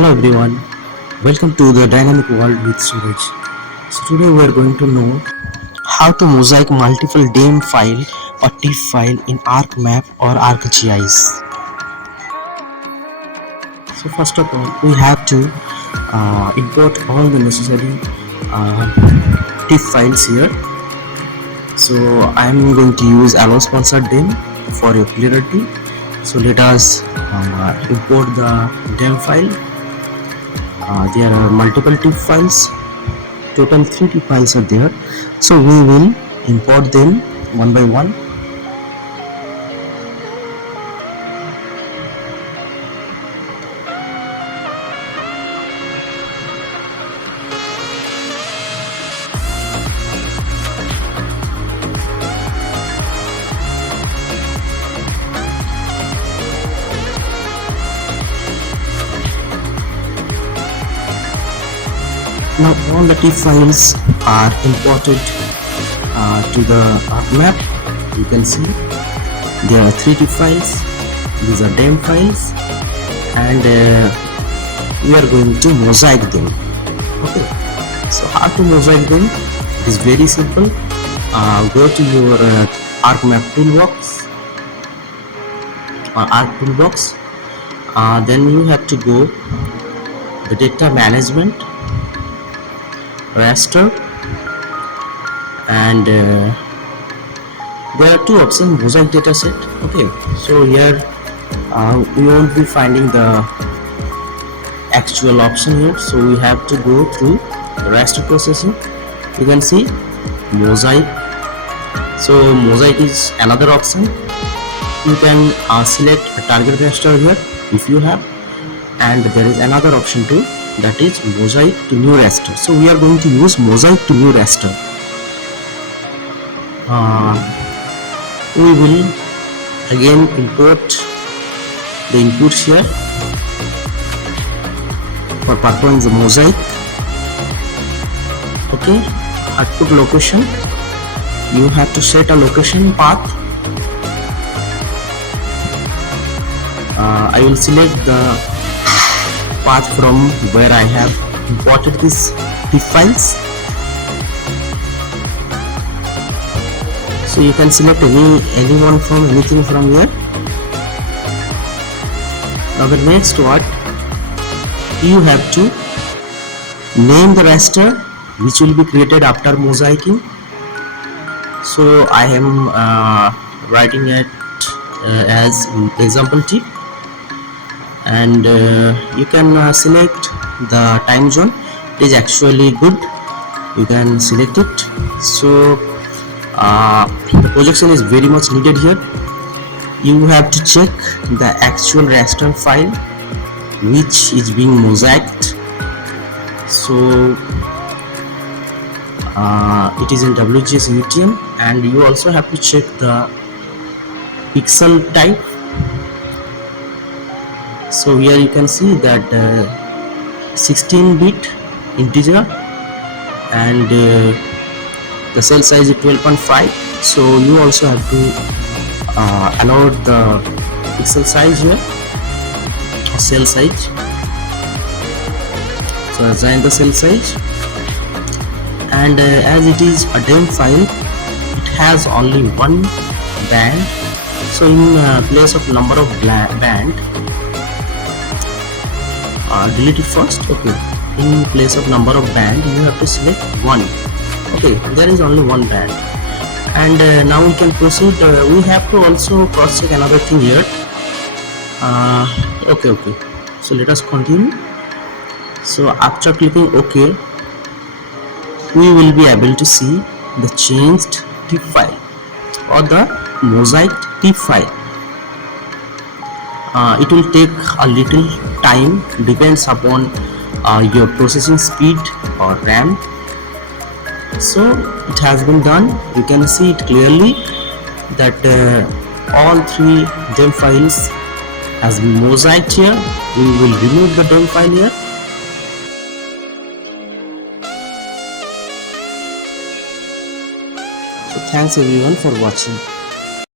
Hello everyone, welcome to the Dynamic World with Suraj. So today we are going to know how to mosaic multiple DEM file or tiff file in ArcMap or ArcGIS. So first of all, we have to import all the necessary tiff files here. So I am going to use allow sponsored DEM for your clarity. So let us import the DEM file. There are multiple tiff files, total 3 tiff files are there, so we will import them one by one. Now all the tiff files are imported to the ArcMap. You can see there are 3 tiff files. These are DEM files, and we are going to mosaic them. Okay, so how to mosaic them? It is very simple. Go to your ArcMap toolbox or Arc toolbox. Then you have to go the data management, raster, and there are 2 options: mosaic dataset. Okay, so here we won't be finding the actual option here, so we have to go through raster processing. You can see mosaic, so mosaic is another option. You can select a target raster here if you have, and there is another option too, that is mosaic to new raster. So we are going to use mosaic to new raster. We will again import the inputs here for performing the mosaic. Okay, output location, you have to set a location path. I will select the path from where I have imported these tiff files. So you can select anything from here. Now the next what, you have to name the raster which will be created after mosaicing. So I am writing it as example tiff, and you can select the time zone. It is actually good, you can select it. So the projection is very much needed here. You have to check the actual raster file which is being mosaiced. So it is in WGS UTM, and you also have to check the pixel type. So here you can see that 16-bit integer, and the cell size is 12.5. so you also have to allow the pixel size here, or cell size. So assign the cell size, and as it is a DEM file, it has only one band. So in place of number of band, delete it first. Okay, in place of number of band, you have to select 1. Okay, there is only one band, and now we can proceed. We have to also cross check another thing here. Okay, so let us continue. So after clicking OK, we will be able to see the changed tiff file or the mosaic tiff file. It will take a little time, depends upon your processing speed or RAM. So it has been done. You can see it clearly that all 3 DEM files has been mosaiced here. We will remove the DEM file here. So thanks everyone for watching.